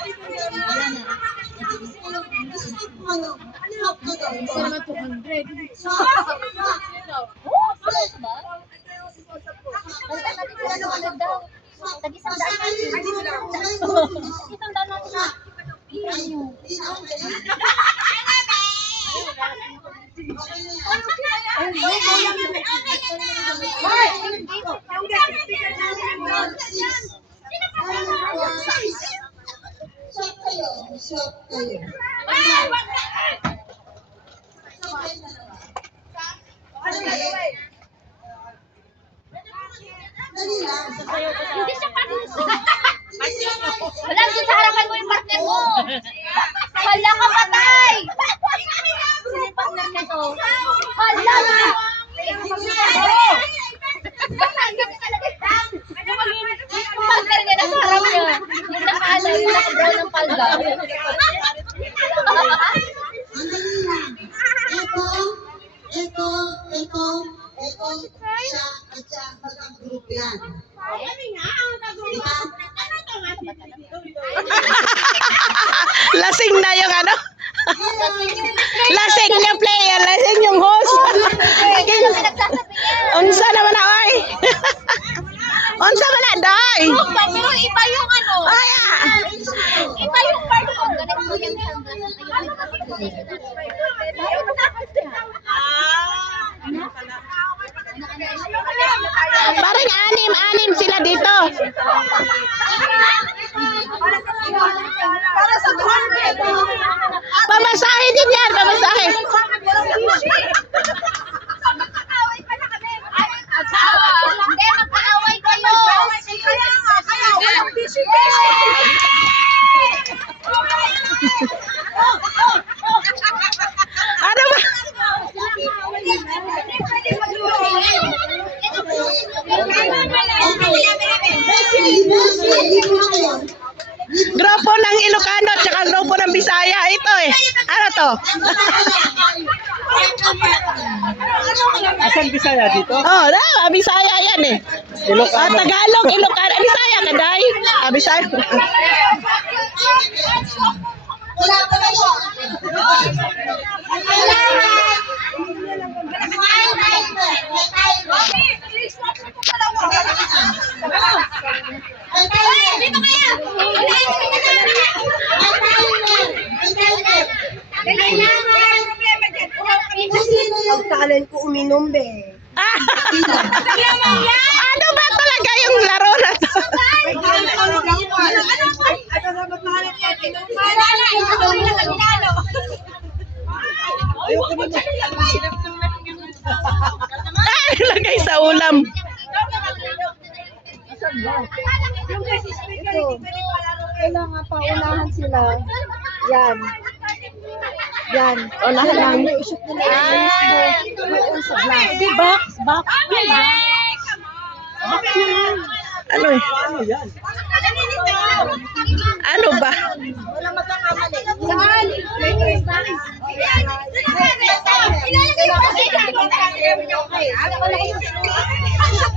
Isa naman 200. Tag-isang daan. Isang daan natin. Hindi siya panuso. Wala, dun sa harapan mo yung partner mo. Hala ka, patay! Sinipan lang nito. Hala ka! Yung partner niya nasa harap niya. Yung naka-brown ng palda. Ito, siya at siya mag-group yan. Diba? Lasing na yung ano? Lasing yung player, lasing yung host. Unsa naman na, oy? Unsa man na, day? Pero iba yung ano. Ay, Iba yung part ko. Ganit mo yung parang anim sila dito. Pamasahe din yan, pamasahe. Hindi, magkaaway kayo. Ano ba? Grupo ng Ilocano at saka grupo ng Bisaya. Ito eh. Ano to? Asan Bisaya dito? Oh, Bisaya yan eh. Ilocano. Tagalog, Ilocano. Bisaya ka, day? Bisaya. Ang talent ko uminom, be. Ano ba talaga yung laro na to? Lagay sa ulam. Kailangan paunahan sila. Yan. Yan. Unahan lang. Naisip nila yung doon sa glass. Di box. Ano eh? Ano ba? Wala magkakamali. Saan? Ilalagay pa siya.